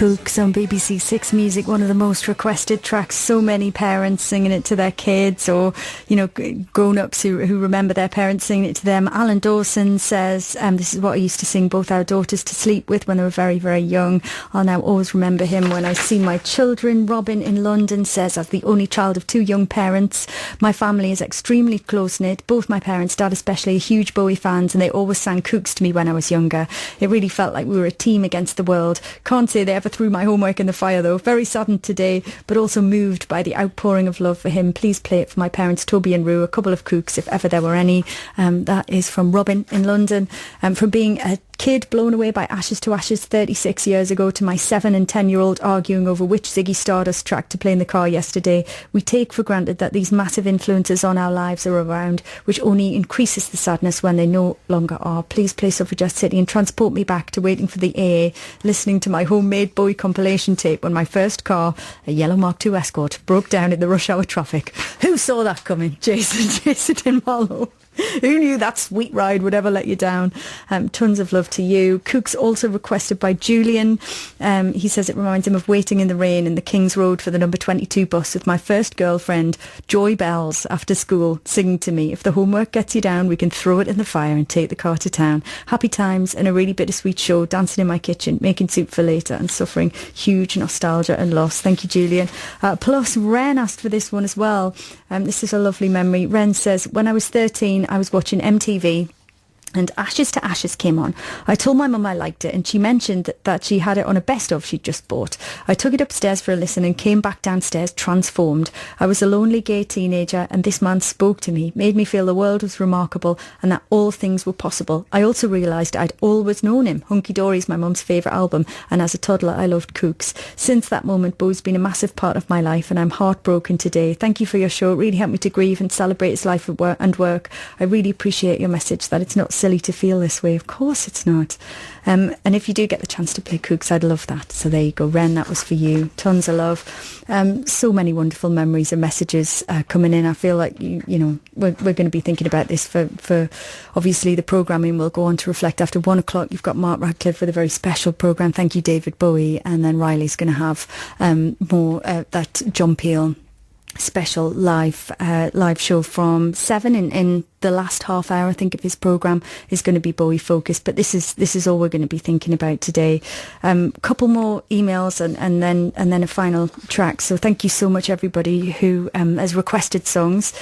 Cooks on BBC 6 Music, one of the most requested tracks. So many parents singing it to their kids, or, you know, grown-ups who remember their parents singing it to them. Alan Dawson says, this is what I used to sing both our daughters to sleep with when they were very, very young. I'll now always remember him when I see my children. Robin in London says, as the only child of two young parents, my family is extremely close-knit. Both my parents, dad especially, are huge Bowie fans, and they always sang Cooks to me when I was younger. It really felt like we were a team against the world. Can't say they ever threw my homework in the fire though. Very saddened today, but also moved by the outpouring of love for him. Please play it for my parents, Toby and Rue, a couple of Cooks if ever there were any. That is from Robin in London. From being a kid blown away by Ashes to Ashes 36 years ago to my 7 and 10-year-old arguing over which Ziggy Stardust track to play in the car yesterday, we take for granted that these massive influences on our lives are around, which only increases the sadness when they no longer are. Please play Suffragette City and transport me back to waiting for the AA, listening to my homemade Bowie compilation tape when my first car, a yellow Mark II Escort, broke down in the rush hour traffic. Who saw that coming? Jason in Marlow. Who knew that sweet ride would ever let you down? Tons of love to you. Cooks also requested by Julian. He says it reminds him of waiting in the rain in the King's Road for the number 22 bus with my first girlfriend, Joy Bells, after school, singing to me, if the homework gets you down, we can throw it in the fire and take the car to town. Happy times and a really bittersweet show, dancing in my kitchen, making soup for later and suffering huge nostalgia and loss. Thank you, Julian. Plus, Ren asked for this one as well. This is a lovely memory. Ren says, when I was 13, I was watching MTV and Ashes to Ashes came on. I told my mum I liked it, and she mentioned that she had it on a best of she'd just bought. I took it upstairs for a listen and came back downstairs transformed. I was a lonely gay teenager, and this man spoke to me, made me feel the world was remarkable and that all things were possible. I also realised I'd always known him. Hunky Dory is my mum's favourite album, and as a toddler I loved Cooks. Since that moment, Bo's been a massive part of my life, and I'm heartbroken today. Thank you for your show. It really helped me to grieve and celebrate his life and work. I really appreciate your message that it's not silly to feel this way. Of course it's not. And if you do get the chance to play Cooks, I'd love that. So there you go, Ren, that was for you. Tons of love. So many wonderful memories and messages coming in. I feel like you know we're going to be thinking about this for obviously the programming will go on to reflect after 1 o'clock. You've got Mark Radcliffe with a very special programme. Thank you, David Bowie. And then Riley's going to have more that John Peel special live show from 7 in the last half hour. I think of his programme is going to be Bowie focused, but this is all we're going to be thinking about today. Couple more emails and then a final track. So thank you so much everybody who has requested songs.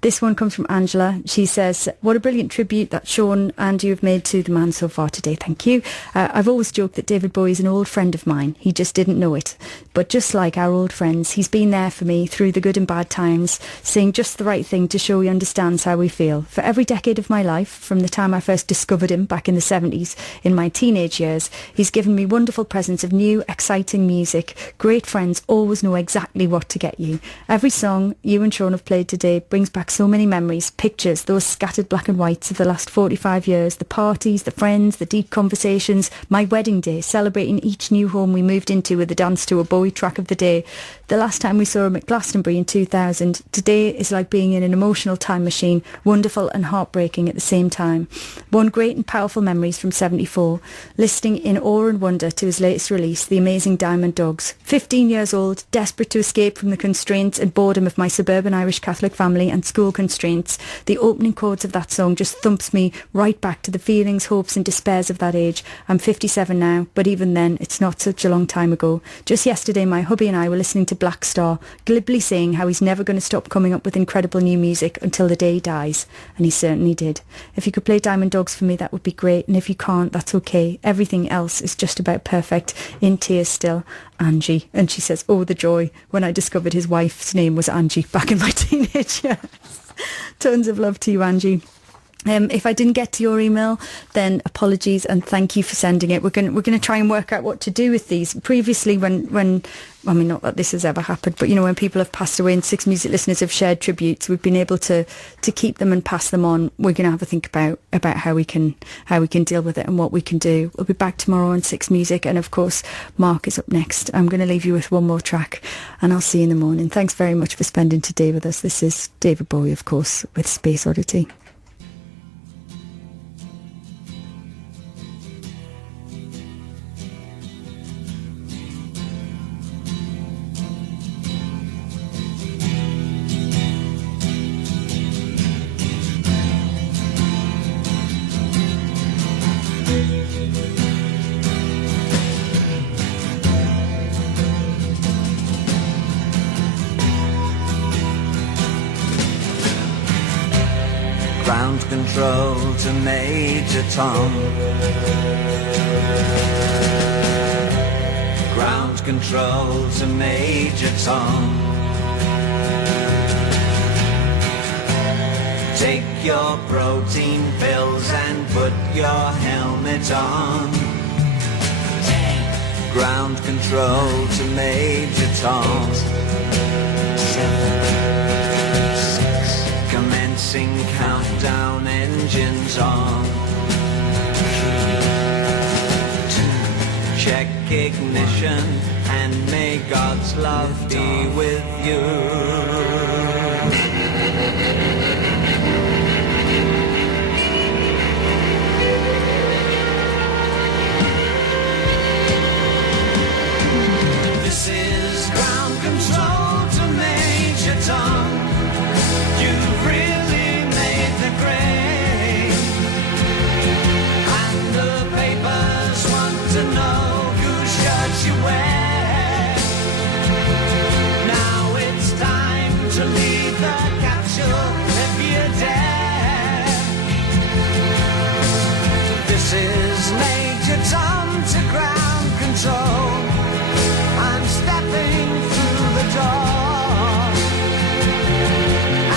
This one comes from Angela. She says, what a brilliant tribute that Sean and you have made to the man so far today. Thank you. I've always joked that David Bowie is an old friend of mine. He just didn't know it. But just like our old friends, he's been there for me through the good and bad times, saying just the right thing to show he understands how we feel. For every decade of my life, from the time I first discovered him back in the 70s, in my teenage years, he's given me wonderful presents of new, exciting music. Great friends always know exactly what to get you. Every song you and Sean have played today brings back so many memories, pictures, those scattered black and whites of the last 45 years, the parties, the friends, the deep conversations, my wedding day, celebrating each new home we moved into with a dance to a Bowie track of the day. The last time we saw him at Glastonbury in 2000. Today is like being in an emotional time machine, wonderful and heartbreaking at the same time. One great and powerful memories from 74, listening in awe and wonder to his latest release, The Amazing Diamond Dogs. 15 years old, desperate to escape from the constraints and boredom of my suburban Irish Catholic family and school constraints. The opening chords of that song just thumps me right back to the feelings, hopes and despairs of that age. I'm 57 now, but even then, it's not such a long time ago. Just yesterday, my hubby and I were listening to Black Star, glibly saying how he's never going to stop coming up with incredible new music until the day he dies. And he certainly did. If you could play Diamond Dogs for me, that would be great. And if you can't, that's okay. Everything else is just about perfect. In tears still, Angie. And she says, oh, the joy when I discovered his wife's name was Angie back in my teenage years. Tons of love to you, Angie. If I didn't get to your email, then apologies and thank you for sending it. We're going to try and work out what to do with these. Previously, when I mean, not that this has ever happened, but you know, when people have passed away and 6Music listeners have shared tributes, we've been able to keep them and pass them on. We're going to have a think about how we can deal with it and what we can do. We'll be back tomorrow on 6Music, and of course, Mark is up next. I'm going to leave you with one more track, and I'll see you in the morning. Thanks very much for spending today with us. This is David Bowie, of course, with Space Oddity. control to Major Tom. Ground control to Major Tom. Take your protein pills and put your helmet on. Ground control to Major Tom. 7, 6. Commencing countdown, engines on. 2. Check ignition and may God's love be with you. This is ground control to Major Tom. You've really made the grade, and the papers want to know whose shirt you wear. Now it's time to leave the capsule if you dare. This is Major Tom to ground control. I'm stepping through the door,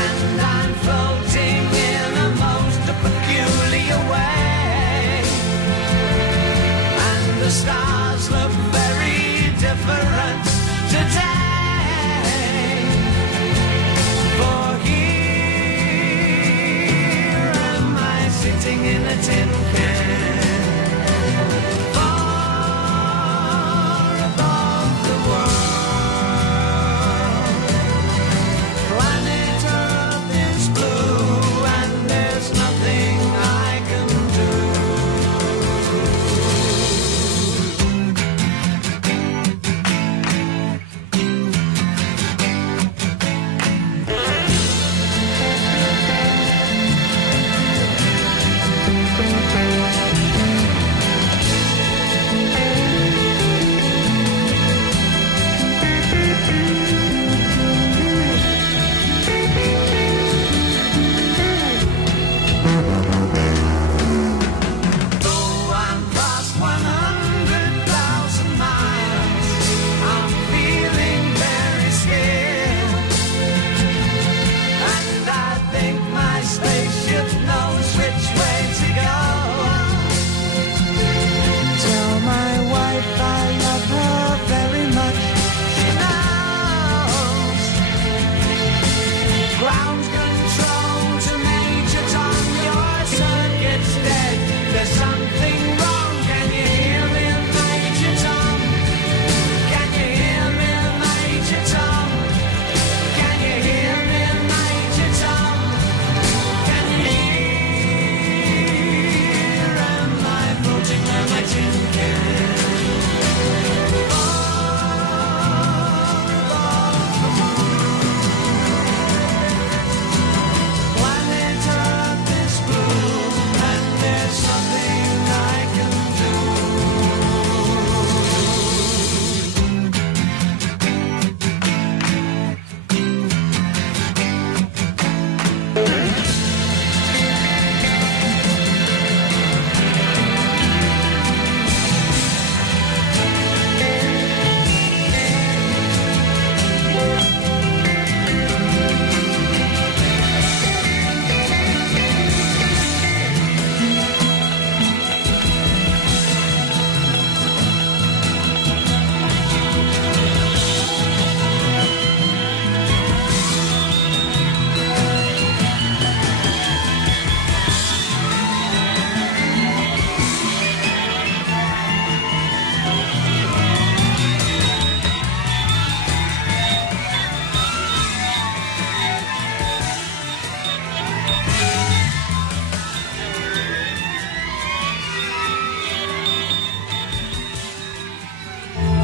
and I'm floating in a most peculiar way, and the stars look very different today. For here am I sitting in a tin can.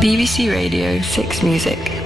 BBC Radio 6 Music.